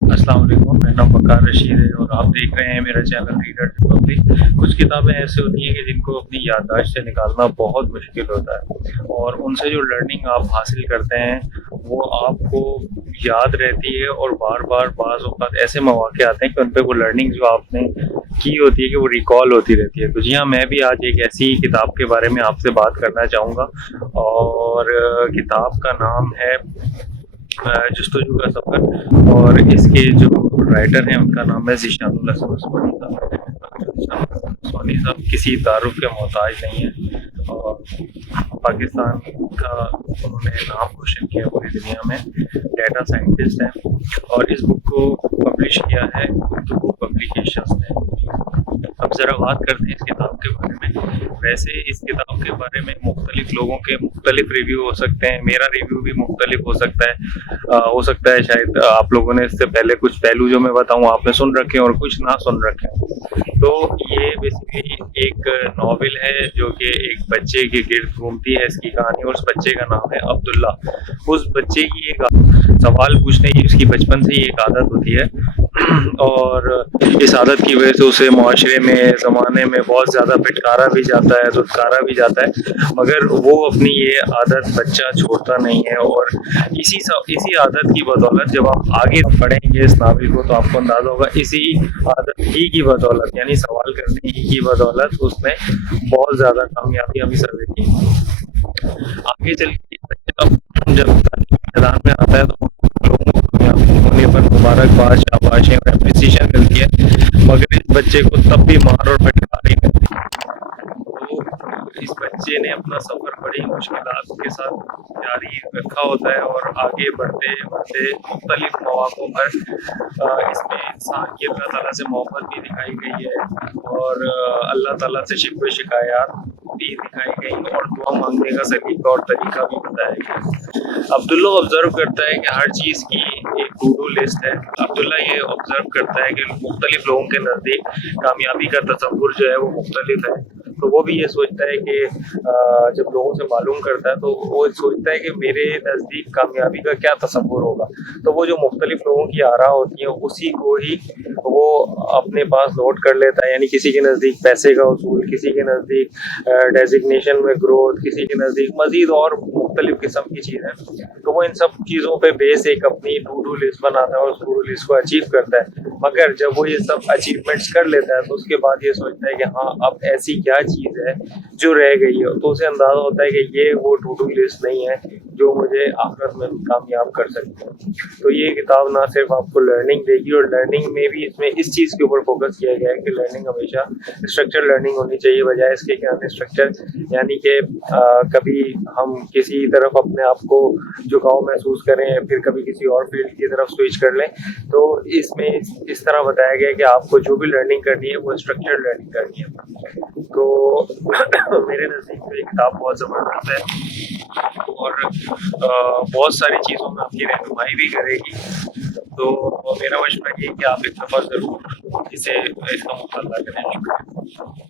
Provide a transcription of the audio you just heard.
अस्सलाम वालेकुम, मेरा नाम वक़ार रशीद है और आप देख रहे हैं मेरा चैनल रीडर रिपब्लिक। कुछ किताबें ऐसी होती हैं कि जिनको अपनी याददाश्त से निकालना बहुत मुश्किल होता है और उनसे जो लर्निंग आप हासिल करते हैं, वो आपको याद रहती है और बार-बार बाज़ औक़ात ऐसे मौक़े आते हैं कि उन पे वो लर्निंग जो आपने की होती है कि वो रिकॉल होती रहती है। तो जी हाँ, मैं भी आज एक ऐसी किताब के बारे में आपसे बात करना चाहूँगा और किताब का नाम है जस्तजू का सफ़र और इसके जो राइटर हैं उनका नाम है ज़ीशानुल हसन उस्मानी साहब। उस्मानी साहब किसी तारुफ के मोहताज नहीं हैं और पाकिस्तान का उन्होंने नाम रोशन किया पूरी दुनिया में, डेटा साइंटिस्ट हैं और इस बुक को पब्लिश किया है उर्दू पब्लिकेशंस ने। अब ज़रा बात करते हैं इस किताब के बारे में। वैसे इस किताब के बारे में मुख्तलिफ लोगों के मुख्तलिफ रिव्यू हो सकते हैं, मेरा रिव्यू भी मुख्तलिफ हो सकता है शायद आप लोगों ने इससे पहले कुछ पहलू जो मैं बताऊँ आपने सुन रखे हैं और कुछ ना सुन रखे हैं। तो ये बेसिकली एक नॉवेल है जो कि एक बच्चे के गिर्द घूमती है इसकी कहानी और उस बच्चे का नाम है अब्दुल्ला। उस बच्चे की एक सवाल पूछने की उसकी बचपन से ही एक आदत होती है और इस आदत की वजह से उसे माशरे में ज़माने में बहुत ज़्यादा फिटकारा भी जाता है, धुतकारा भी जाता है, मगर वो अपनी ये आदत बच्चा छोड़ता नहीं है और इसी आदत की बदौलत जब आप आगे पढ़ेंगे इस नावल को तो आपको अंदाज़ा होगा इसी आदत ही की बदौलत यानी सवाल करने ही की बदौलत उसने बहुत ज़्यादा कामयाबियाँ भी हासिल की। आगे चल के बच्चा जब तालीमी मैदान में आता है तो लोगों को कामयाब होने पर मुबारकबाद, शाबाशी और एप्रिसिएशन मिलती है, मगर इस बच्चे को तब भी मार और फटकार ही मिलती है। तो इस बच्चे ने अपना सफ़र बड़ी मुश्किलात के साथ जारी रखा होता है और आगे बढ़ते-बढ़ते मुख्तलिफ मौक़ों पर इसमें इंसान की अल्लाह ताला से मोहब्बत भी दिखाई गई है और अल्लाह ताला से शिकवे शिकायत भी दिखाई गई और दुआ माँगने का सलीका और तरीका भी बताया गया। अब्दुल्ला ऑब्ज़र्व करता है कि हर चीज़ की एक टू डू लिस्ट है। अब्दुल्ला ये ऑब्ज़र्व करता है कि मुख्तलिफ लोगों के नज़दीक कामयाबी का तसव्वुर जो है वो मुख्तलिफ है। तो वो भी ये सोचता है कि जब लोगों से मालूम करता है तो वो सोचता है कि मेरे नज़दीक कामयाबी का क्या तसव्वुर होगा। तो वो जो मुख्तलिफ लोगों की आरा होती हैं उसी को ही वो अपने पास नोट कर लेता है, यानी किसी के नज़दीक पैसे का उसूल, किसी के नज़दीक डेज़िग्नेशन में ग्रोथ, किसी के नज़दीक मज़ीद और मुख्तलिफ किस्म की चीज़ें। तो वो इन सब चीज़ों पे बेस एक अपनी टू डू लिस्ट बनाता है और उस टू डू लिस्ट को अचीव करता है। मगर जब वो ये सब अचीवमेंट्स कर लेता है तो उसके बाद ये सोचता है कि हाँ, अब ऐसी क्या चीज़ है जो रह गई है। तो उसे अंदाज़ा होता है कि ये वो टू डू लिस्ट नहीं है जो मुझे आखिरत में कामयाब कर सकती है। तो ये किताब ना सिर्फ आपको लर्निंग देगी और लर्निंग में भी इसमें इस चीज़ के ऊपर फोकस किया गया है कि लर्निंग हमेशा स्ट्रक्चर लर्निंग होनी चाहिए बजाय इसके कि अनस्ट्रक्चर, यानी कि कभी हम किसी तरफ अपने आप को झुकाव महसूस करें फिर कभी किसी और फील्ड की तरफ स्विच कर लें। तो इसमें इस तरह बताया गया है कि आपको जो भी लर्निंग करनी है वो स्ट्रक्चर्ड लर्निंग करनी है। तो मेरे नज़दीक तो ये किताब बहुत ज़बरदस्त है और बहुत सारी चीज़ों में आपकी रहनुमाई भी करेगी। तो मेरा मशवरा ये है कि आप एक दफ़ा ज़रूर इसका मुताला करें। शुक्रिया।